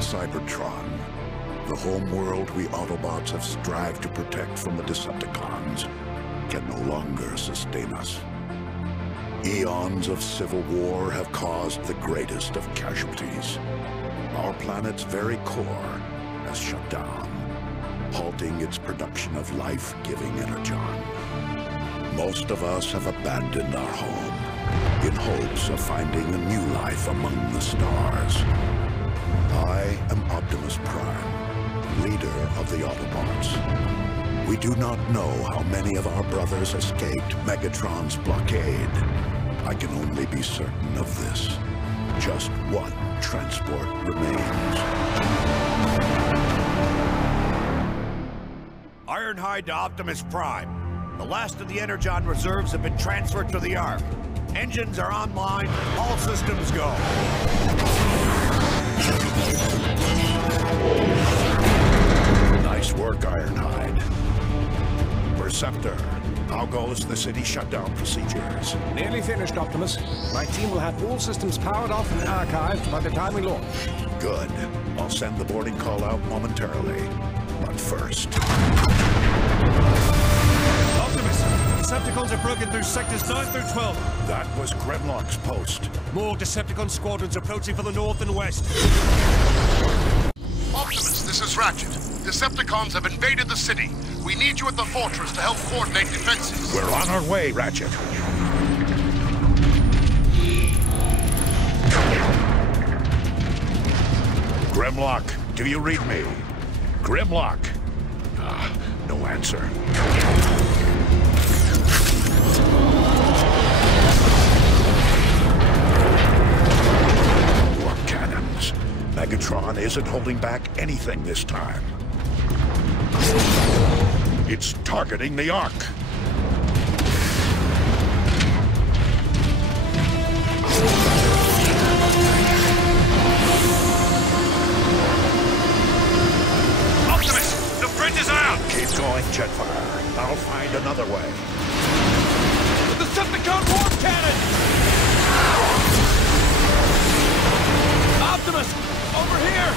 Cybertron, the home world we Autobots have strived to protect from the Decepticons, can no longer sustain us. Eons of civil war have caused the greatest of casualties. Our planet's very core has shut down, halting its production of life-giving energon. Most of us have abandoned our home in hopes of finding a new life among the stars. I am Optimus Prime, leader of the Autobots. We do not know how many of our brothers escaped Megatron's blockade. I can only be certain of this. Just one transport remains. Ironhide to Optimus Prime. The last of the Energon reserves have been transferred to the Ark. Engines are online, all systems go. Nice work, Ironhide. Perceptor, how goes the city shutdown procedures? Nearly finished, Optimus. My team will have all systems powered off and archived by the time we launch. Good. I'll send the boarding call out momentarily. But first... Optimus! Decepticons have broken through sectors 9 through 12. That was Grimlock's post. More Decepticon squadrons approaching from the north and west. Optimus, this is Ratchet. Decepticons have invaded the city. We need you at the fortress to help coordinate defenses. We're on our way, Ratchet. Grimlock, do you read me? Grimlock. No answer. Warp cannons. Megatron isn't holding back anything this time. It's targeting the Ark. Optimus! The bridge is out! Keep going, Jetfire. I'll find another way. The Decepticon warp cannon! Optimus! Over here!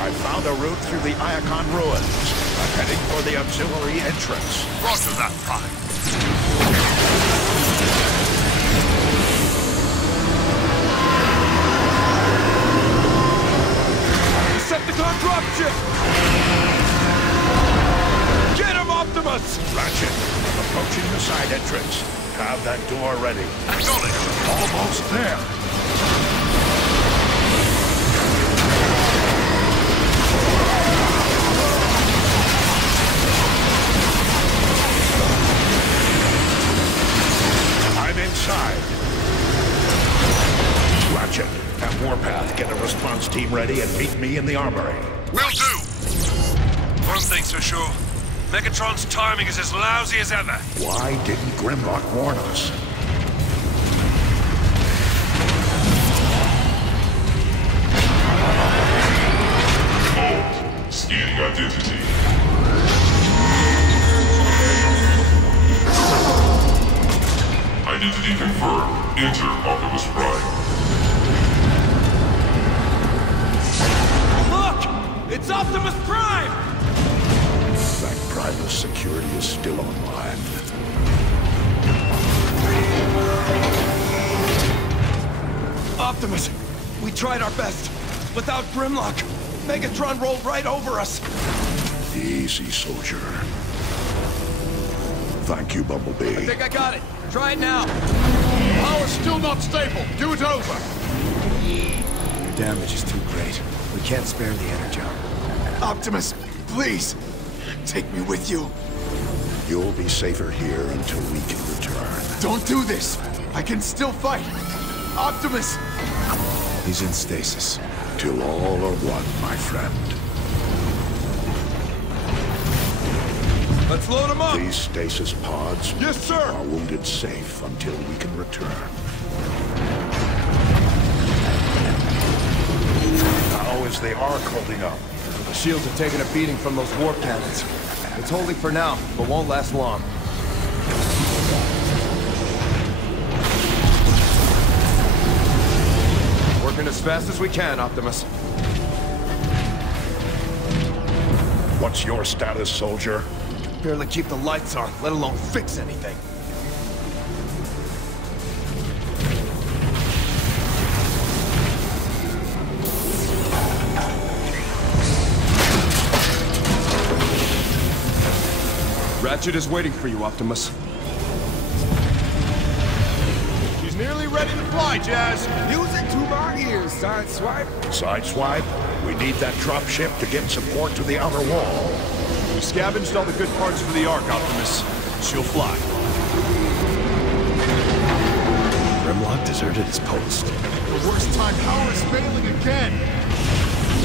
I found a route through the Iacon ruins. I'm heading for the auxiliary entrance. Roger that, Prime. Decepticon dropship! Get him, Optimus! Ratchet, I'm approaching the side entrance. Have that door ready. Acknowledged. Almost there. Inside. Ratchet, have Warpath get a response team ready and meet me in the armory. Will do! One thing's for sure. Megatron's timing is as lousy as ever. Why didn't Grimlock warn us? Scanning identity. Identity confirmed. Enter Optimus Prime. Look! It's Optimus Prime! That Primal security is still online. Optimus, we tried our best. Without Grimlock, Megatron rolled right over us. Easy, soldier. Thank you, Bumblebee. I think I got it. Try it now. Power's still not stable. Do it over. Your damage is too great. We can't spare the energon. Optimus, please, take me with you. You'll be safer here until we can return. Don't do this. I can still fight. Optimus! He's in stasis. Till all are one, my friend. Let's load him up! These stasis pods Yes, sir! are wounded safe until we can return. How is the Ark holding up? The shields are taking a beating from those warp cannons. It's holding for now, but won't last long. fast as we can, Optimus. What's your status, soldier? Barely keep the lights on, let alone fix anything. Ratchet is waiting for you, Optimus. She's nearly ready to fly, Jazz. Music to my ears, Sideswipe. Sideswipe, we need that dropship to get support to the outer wall. We scavenged all the good parts for the Ark, Optimus. She'll fly. Grimlock deserted his post. The worst time power is failing again.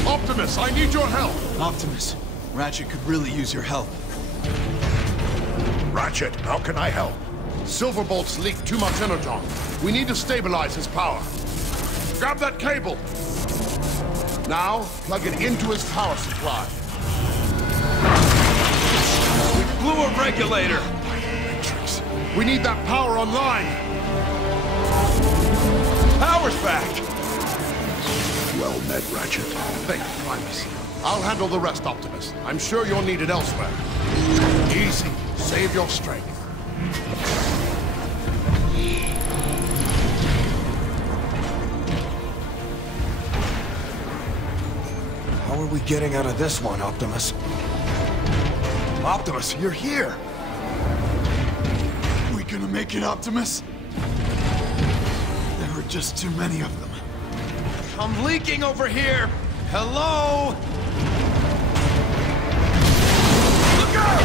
Optimus, I need your help. Optimus, Ratchet could really use your help. Ratchet, how can I help? Silverbolt's leaked too much energon. We need to stabilize his power. Grab that cable. Now, plug it into his power supply. We blew a regulator! Matrix. We need that power online. Power's back! Well met, Ratchet. Thank you, Primus. I'll handle the rest, Optimus. I'm sure you'll need it elsewhere. Easy. Save your strength. How are we getting out of this one, Optimus? Optimus, you're here! We gonna make it, Optimus? There were just too many of them. I'm leaking over here! Hello? Look out!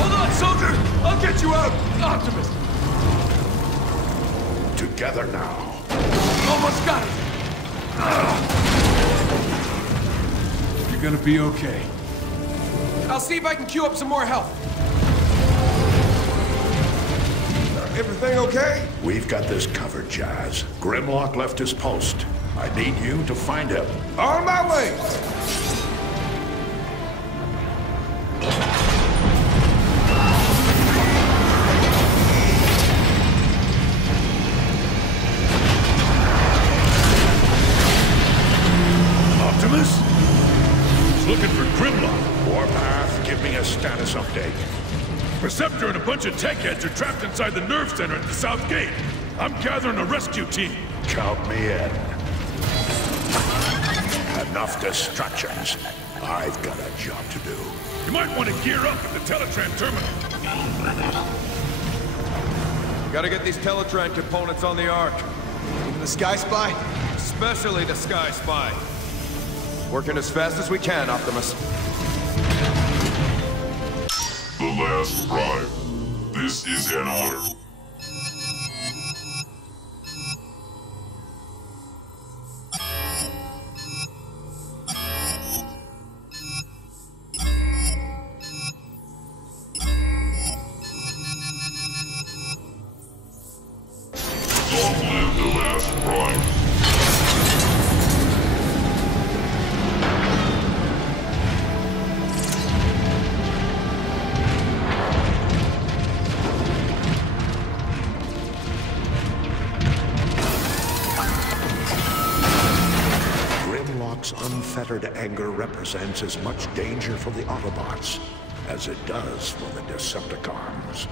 Hold on, soldier! I'll get you out! Optimus! Together now. Almost got it! You're gonna be okay. I'll see if I can queue up some more help. Everything okay? We've got this covered, Jazz. Grimlock left his post. I need you to find him. On my way! Optimus? He's looking for Grimlock. Warpath, give me a status update. Receptor and a bunch of tech heads are trapped inside the nerve center at the south gate. I'm gathering a rescue team. Count me in. Enough distractions. I've got a job to do. You might want to gear up at the Teletran terminal. Gotta get these Teletran components on the Ark. Even the Sky Spy? Especially the Sky Spy. Working as fast as we can, Optimus. The last ride. This is an order. Long live the last ride. Unfettered anger represents as much danger for the Autobots as it does for the Decepticons.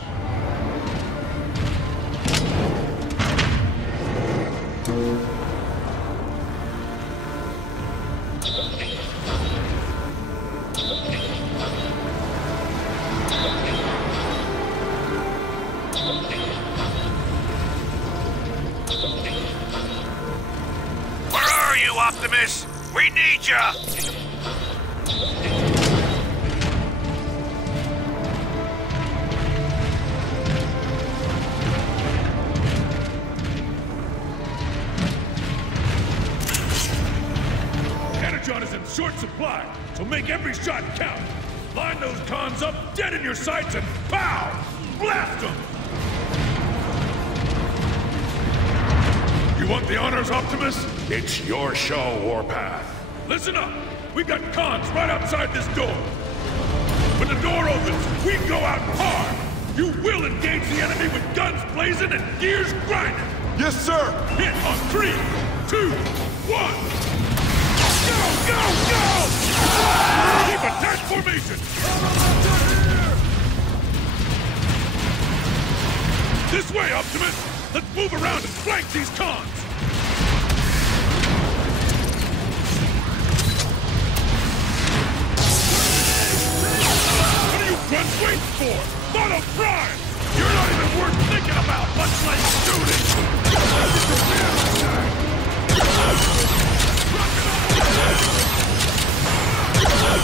Where are you, Optimus? We need ya! Energon is in short supply, so make every shot count. Line those cons up dead in your sights and pow! Blast them! You want the honors, Optimus? It's your show, Warpath. Listen up! We've got cons right outside this door. When the door opens, we go out hard! You will engage the enemy with guns blazing and gears grinding! Yes, sir! Hit on 3, 2, 1! Go, go, go! Keep attack formation! This way, Optimus! Let's move around and flank these cons! What are you grunts waiting for? Follow Prime! You're not even worth thinking about, much less shooting!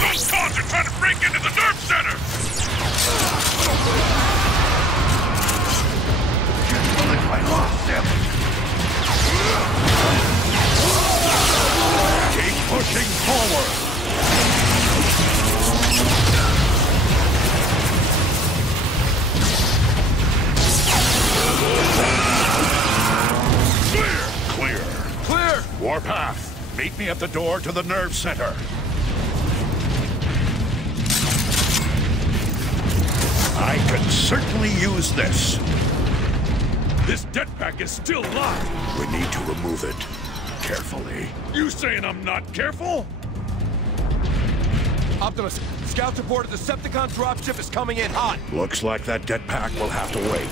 Those cons are trying to break into the nerve center! I lost him! Keep pushing forward! Clear! Warpath, meet me at the door to the nerve center. I can certainly use this. This jetpack is still locked. We need to remove it. Carefully. You saying I'm not careful? Optimus, scouts reported the Decepticon dropship is coming in hot. Looks like that jetpack will have to wait.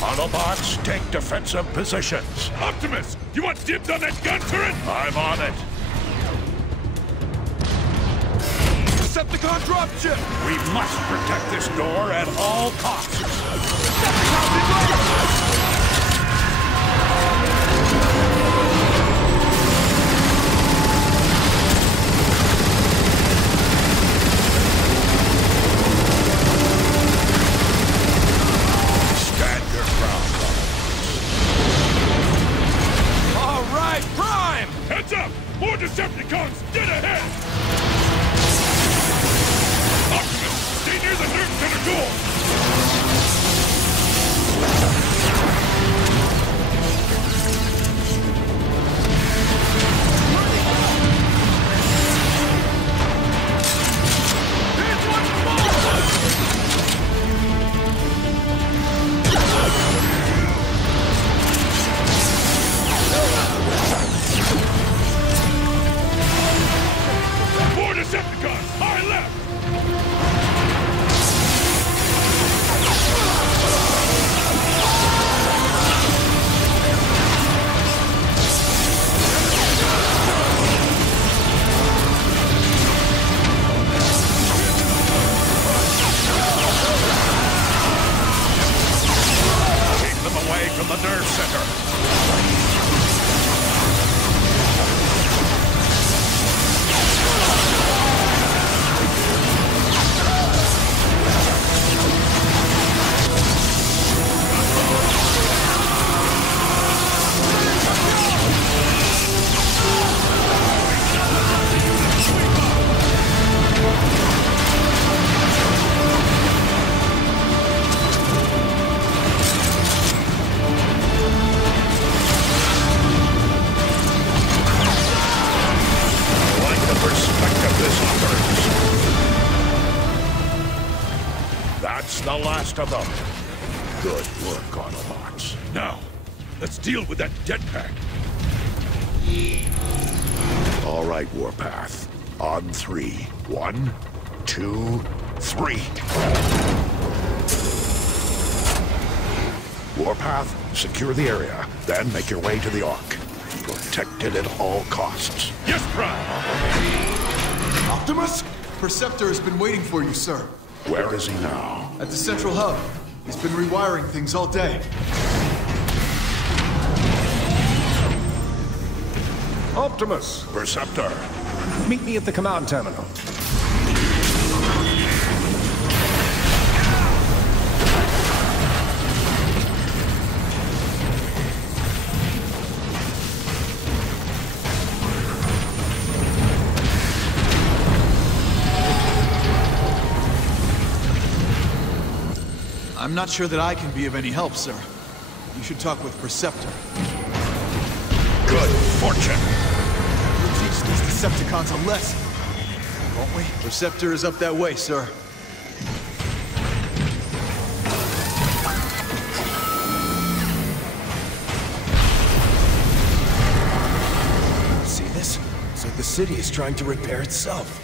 Autobots, take defensive positions. Optimus, you want dibs on that gun turret? I'm on it. Decepticon dropship! We must protect this door at all costs. Stand your ground. All right, Prime! Heads up! More Decepticons dead ahead! Optimus, stay near the nerve center door! More Decepticons! High left! Keep them away from the nerve center. That's the last of them. Good work, Autobots. Now, let's deal with that jetpack. All right, Warpath. On 3. 1, 2, 3. Warpath, secure the area, then make your way to the Ark. Protect it at all costs. Yes, Prime! Optimus? Perceptor has been waiting for you, sir. Where is he now? At the central hub. He's been rewiring things all day. Optimus, Perceptor. meet me at the command terminal. I'm not sure that I can be of any help, sir. You should talk with Perceptor. Good fortune. We'll teach these Decepticons a lesson, won't we? Perceptor is up that way, sir. city is trying to repair itself.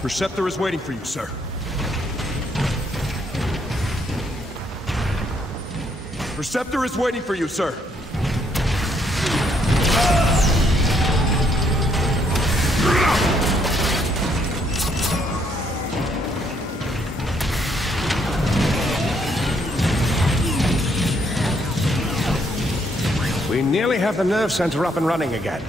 Perceptor is waiting for you, sir. Perceptor is waiting for you, sir. We nearly have the nerve center up and running again.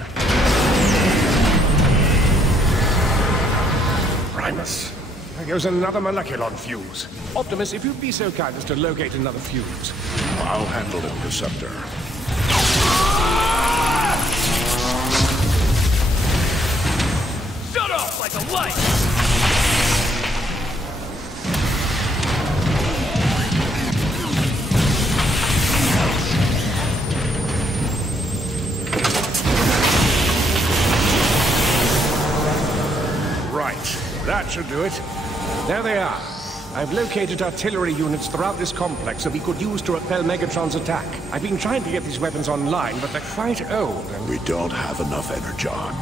Primus. There goes another molecular fuse. Optimus, if you'd be so kind as to locate another fuse. I'll handle it, Deceptor. Shut off like a light! Right. That should do it. There they are. I've located artillery units throughout this complex that we could use to repel Megatron's attack. I've been trying to get these weapons online, but they're quite old and... We don't have enough Energon.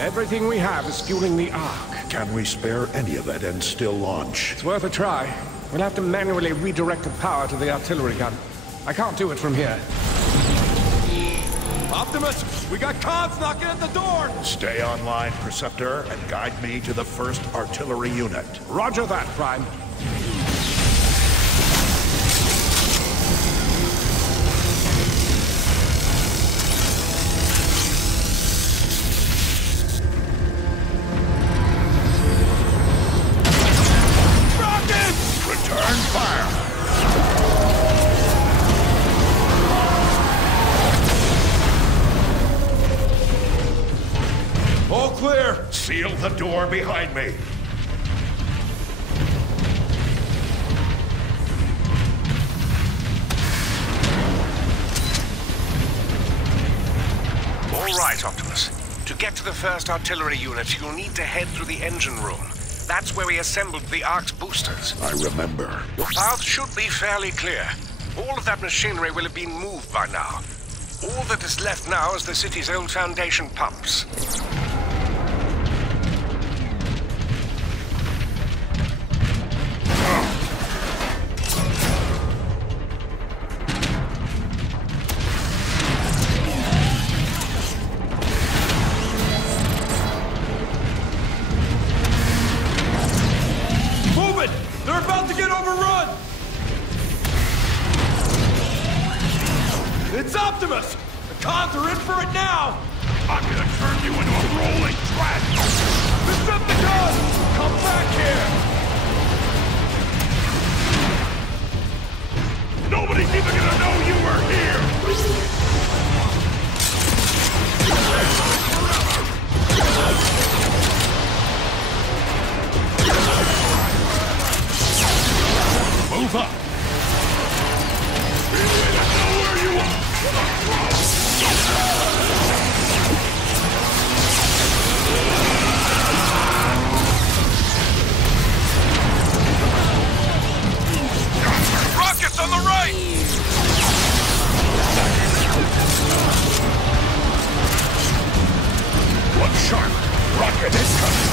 Everything we have is fueling the Ark. Can we spare any of it and still launch? It's worth a try. We'll have to manually redirect the power to the artillery gun. I can't do it from here. Optimus, we got cons knocking at the door! Stay online, Perceptor, and guide me to the first artillery unit. Roger that, Prime. Rockets! Return fire! All clear! Seal the door behind me. All right, Optimus. To get to the first artillery unit, you'll need to head through the engine room. That's where we assembled the Ark's boosters. I remember. Your path should be fairly clear. All of that machinery will have been moved by now. All that is left now is the city's old foundation pumps. Move it! They're about to get overrun! It's Optimus! The cons are in for it now! I'm gonna turn you into a rolling trash! Decepticon! Come back here! Nobody's even gonna know you were here! Move up! Feel it, I know where you are! Rockets on the right! Look sharp! Rocket incoming!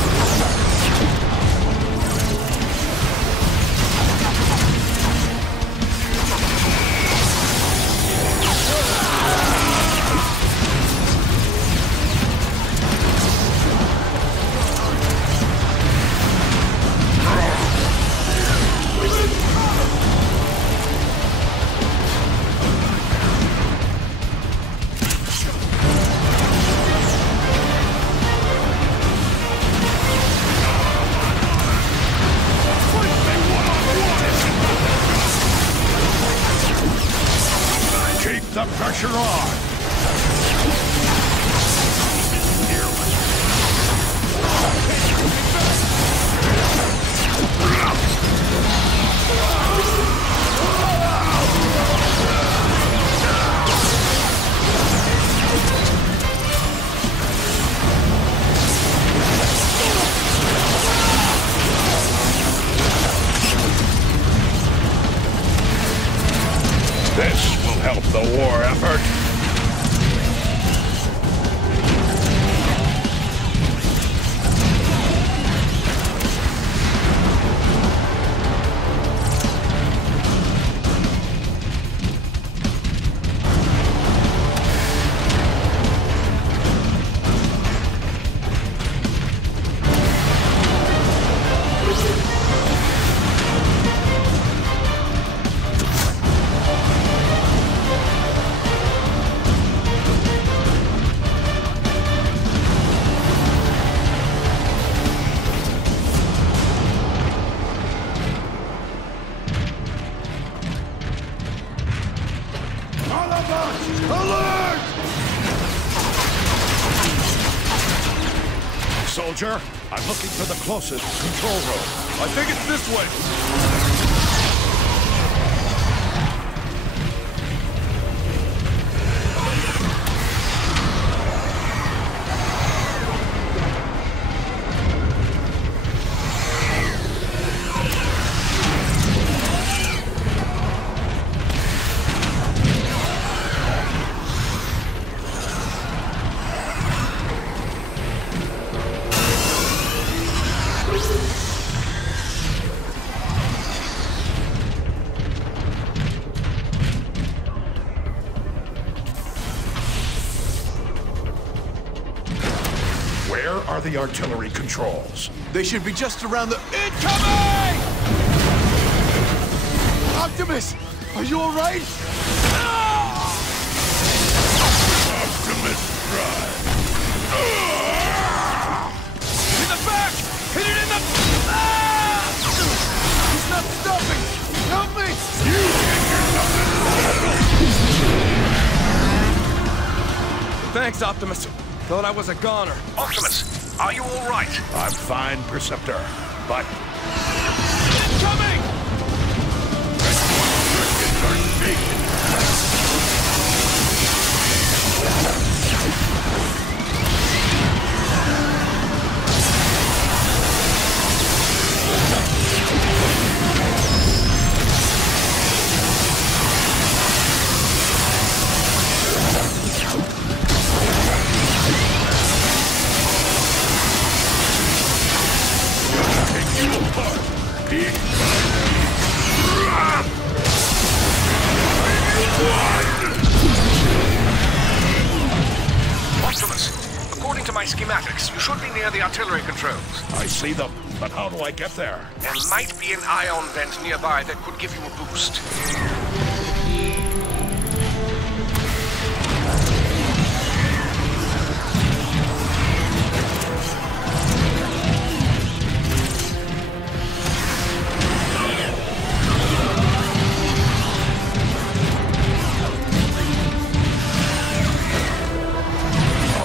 Major, I'm looking for the closest control room. I think it's this way. Where are the artillery controls? They should be just around the... Incoming! Optimus! Are you all right? Optimus Prime! In the back! Hit it in the... He's not stopping! Help me! You think you're nothing! Thanks, Optimus. Thought I was a goner. Optimus, are you all right? I'm fine, Perceptor, but Coming! Optimus, according to my schematics, you should be near the artillery controls. I see them. But how do I get there? There might be an ion vent nearby that could give you a boost.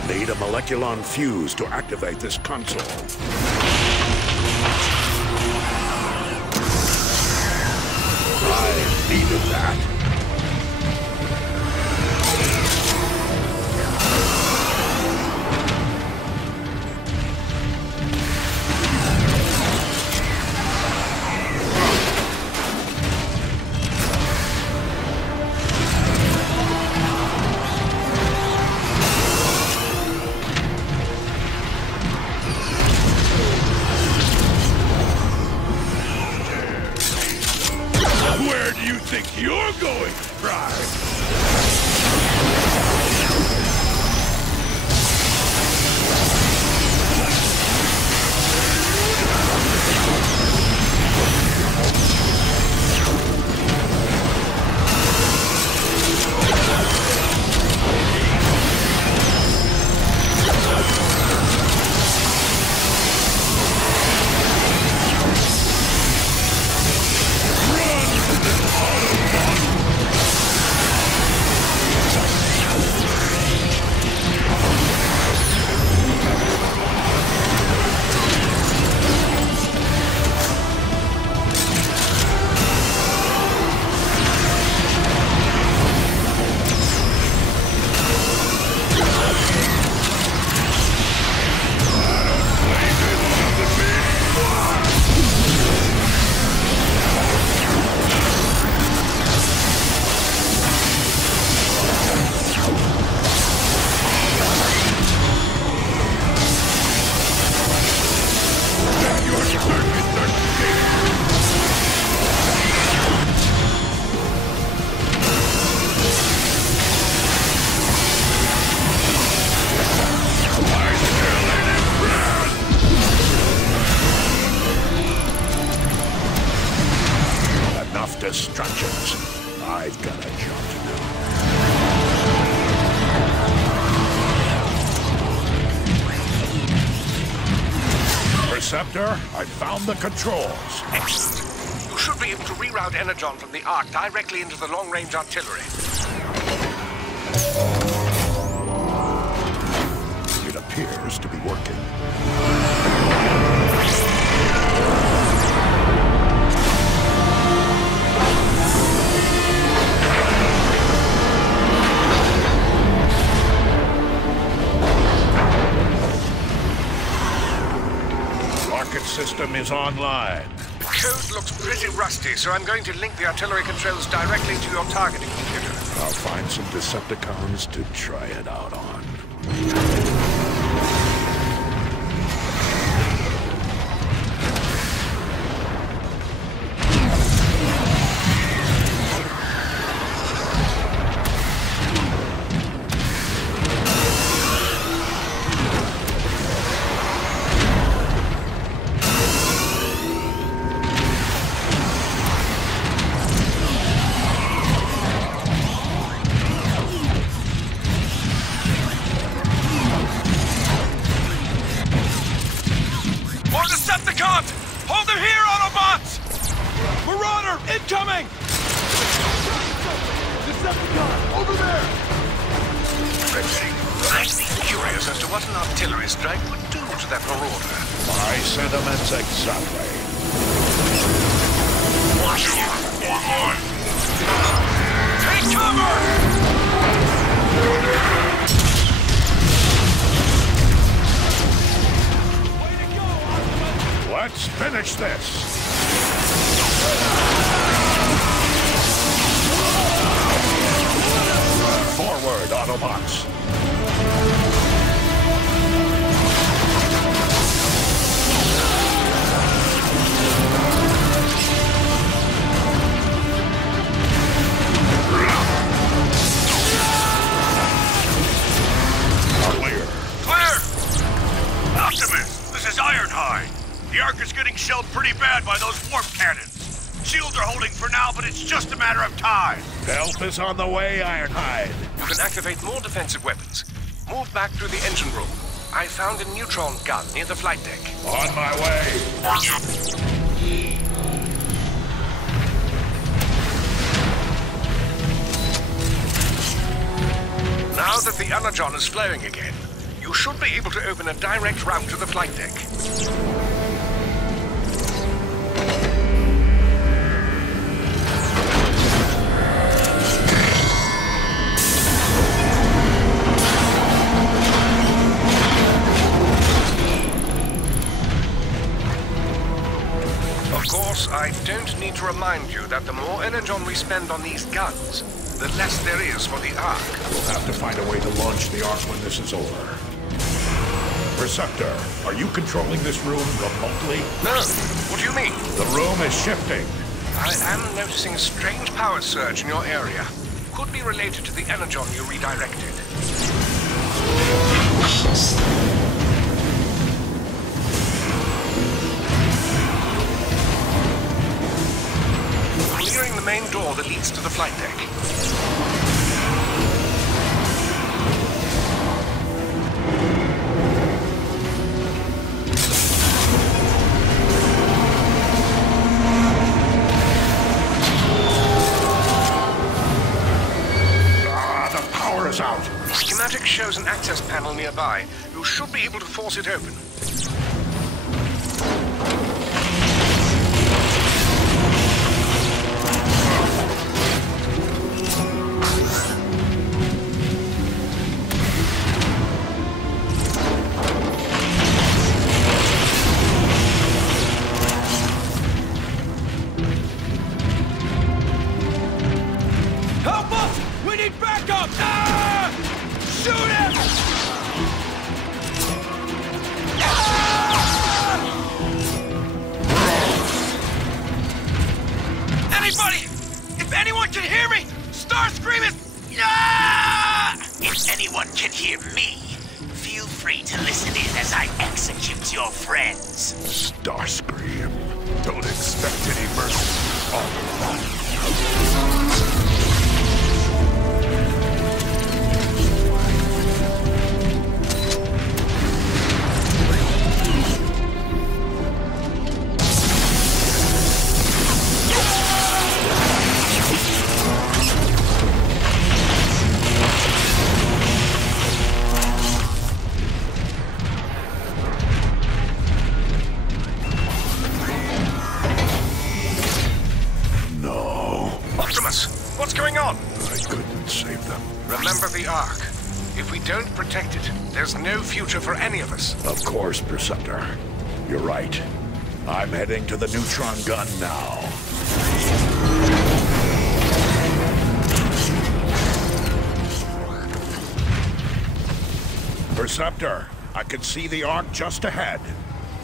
Need a moleculon fuse to activate this console. I needed that. Where do you think you're going, Prime? Distractions. I've got a job to do. Perceptor, I found the controls. Excellent. You should be able to reroute energon from the Ark directly into the long-range artillery. It appears to be working. system is online. Code looks pretty rusty, so I'm going to link the artillery controls directly to your targeting computer. I'll find some Decepticons to try it out on. Decepticons! Hold them here, Autobots! Marauder, incoming! Decepticon, over there! I'd be curious as to what an artillery strike would do to that Marauder. My sentiments exactly. Online. Take cover! Let's finish this! Forward, Autobots! Clear! Clear! Optimus, this is Ironhide. The Ark is getting shelled pretty bad by those warp cannons. Shields are holding for now, but it's just a matter of time. Help is on the way, Ironhide. You can activate more defensive weapons. Move back through the engine room. I found a neutron gun near the flight deck. On my way. Now that the Energon is flowing again, you should be able to open a direct route to the flight deck. Of course, I don't need to remind you that the more energon we spend on these guns, the less there is for the Ark. We'll have to find a way to launch the Ark when this is over. Perceptor, are you controlling this room remotely? No. What do you mean? The room is shifting. I am noticing a strange power surge in your area. Could be related to the energon you redirected. Clearing the main door that leads to the flight deck. The power is out. Schematic shows an access panel nearby. You should be able to force it open. Help us! We need backup! Ah! Shoot him! Ah! Anybody! If anyone can hear me, Starscream is... Ah! If anyone can hear me, feel free to listen in as I execute your friends. Starscream. Don't expect any mercy. What's going on? I couldn't save them. Remember the Ark. If we don't protect it, there's no future for any of us. Of course, Perceptor. You're right. I'm heading to the neutron gun now. Perceptor, I can see the Ark just ahead.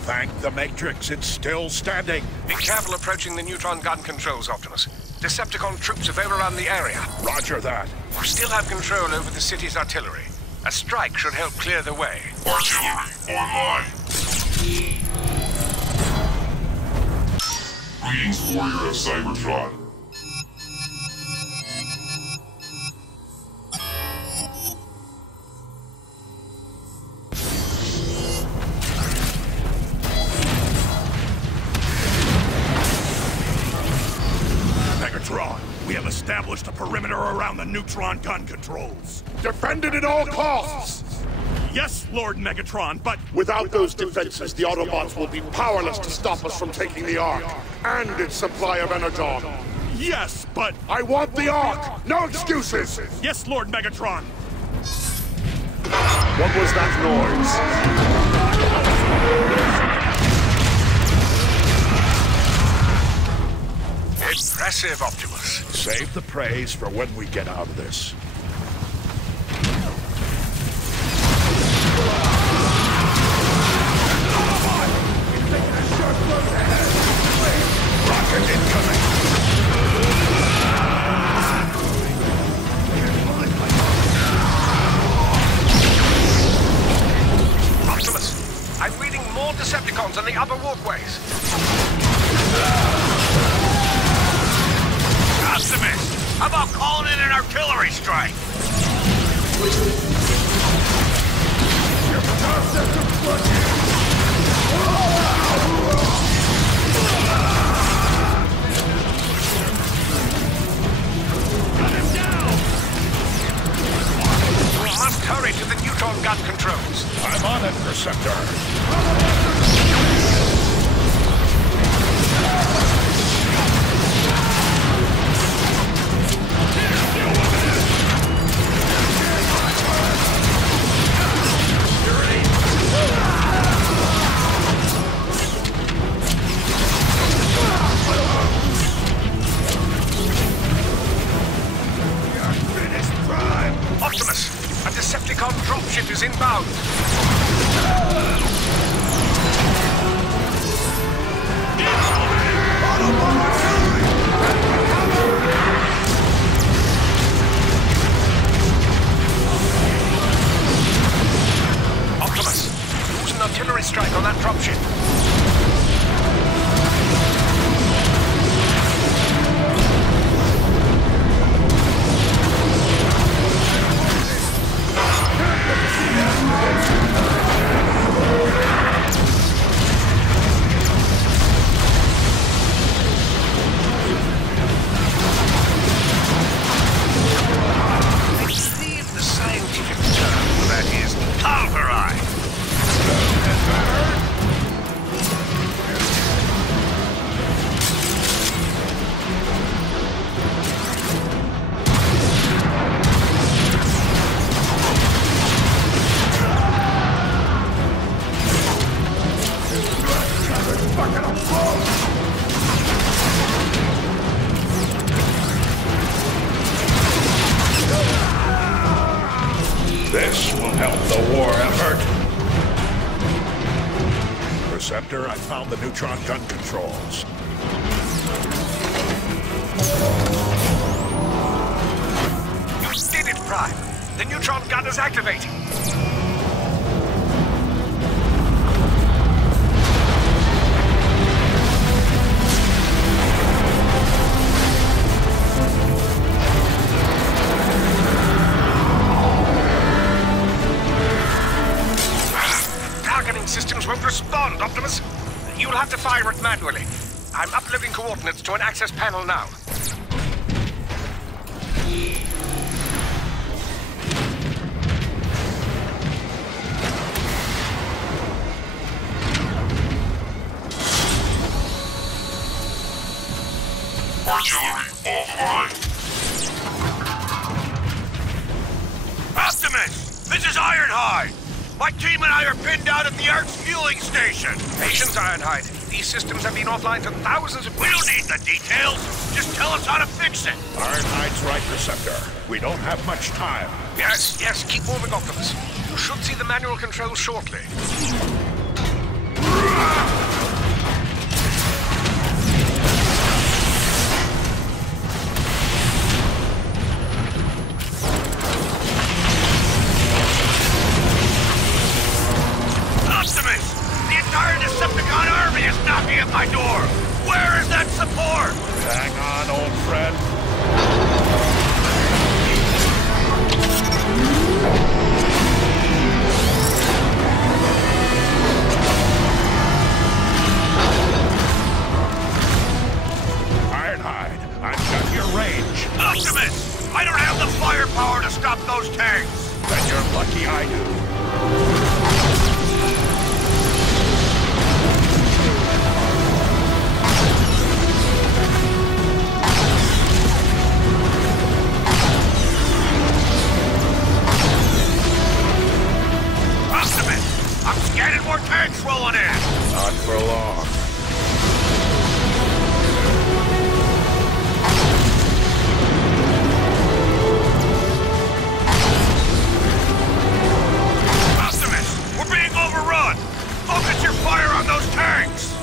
Thank the Matrix, it's still standing. Be careful approaching the neutron gun controls, Optimus. Decepticon troops have overrun the area. Roger that. We still have control over the city's artillery. A strike should help clear the way. Artillery online. Greetings, warrior of Cybertron. Megatron, we have established a perimeter around the neutron gun controls. Defend it at all costs! Yes, Lord Megatron, but Without those defenses, the Autobots will be powerless to stop us from taking the Ark and its supply of energon. yes, but I want the Ark! No excuses! yes, Lord Megatron. What was that noise? Impressive, Optimus. Save the praise for when we get out of this. Rocket incoming! Optimus, I'm reading more Decepticons on the upper walkways. Optimus, how about calling in an artillery strike? We must hurry to the neutron gun controls. I'm on it, Perceptor. Optimus, a Decepticon dropship is inbound. Optimus, use an artillery strike on that dropship. This will help the war effort. Perceptor, I found the neutron gun controls. You did it, Prime. The neutron gun is activating. Systems won't respond, Optimus. You'll have to fire it manually. I'm uploading coordinates to an access panel now. Artillery offline. Optimus, this is Ironhide. My team and I are pinned down at the Ark's fueling station. Patience, Ironhide. These systems have been offline for thousands of... We don't need the details. Just tell us how to fix it. Ironhide's right, Receptor. We don't have much time. Yes, keep moving, Optimus. You should see the manual controls shortly. Optimus! The entire Decepticon army is knocking at my door! Where is that support? Hang on, old friend. Ironhide, I've got your range. Optimus! I don't have the firepower to stop those tanks! Then you're lucky I do. I'm scanning more tanks rolling in! Not for long. Optimus! We're being overrun! Focus your fire on those tanks!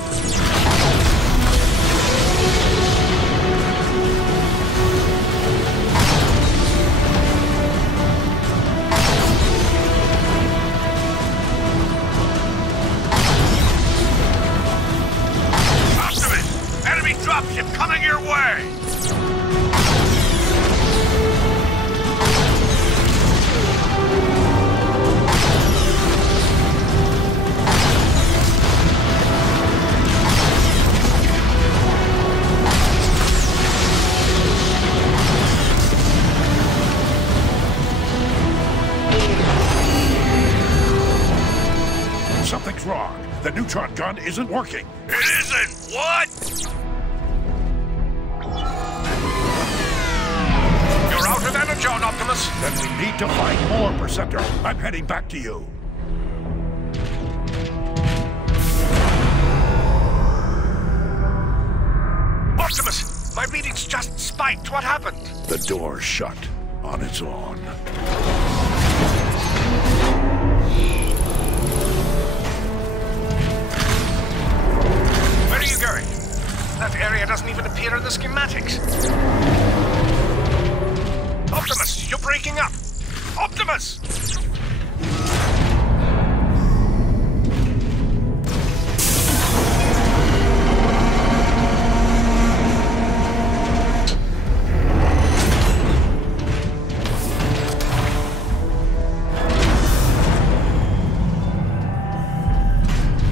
Enemy dropship coming your way! Something's wrong. The neutron gun isn't working. It isn't! What? You're out of energon, Optimus. Then we need to find more, Perceptor. I'm heading back to you. Optimus, my readings just spiked. What happened? The door's shut on its own. Where are you going? That area doesn't even appear in the schematics. Optimus, you're breaking up! Optimus!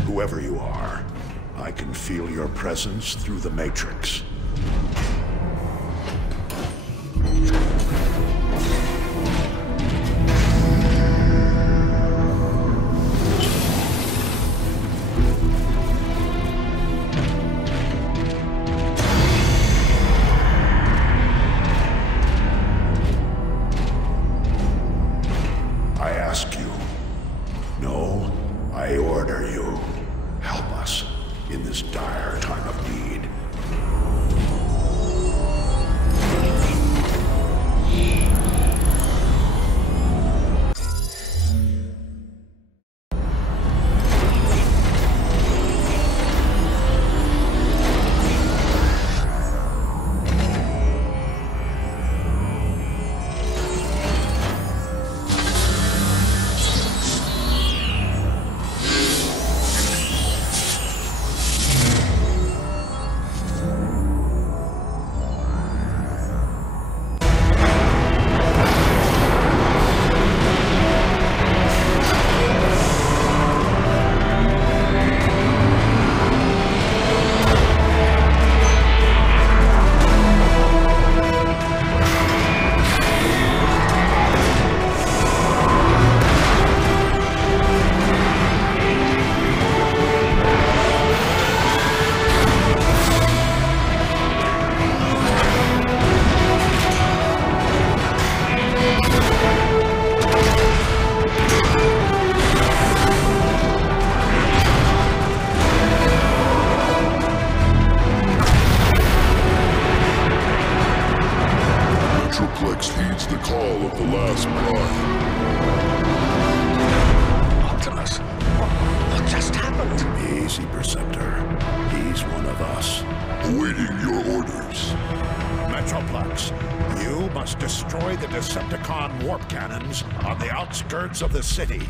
Whoever you are, I can feel your presence through the Matrix. I ask you. No, I order you. Help us in this dire time of need. must destroy the Decepticon warp cannons on the outskirts of the city.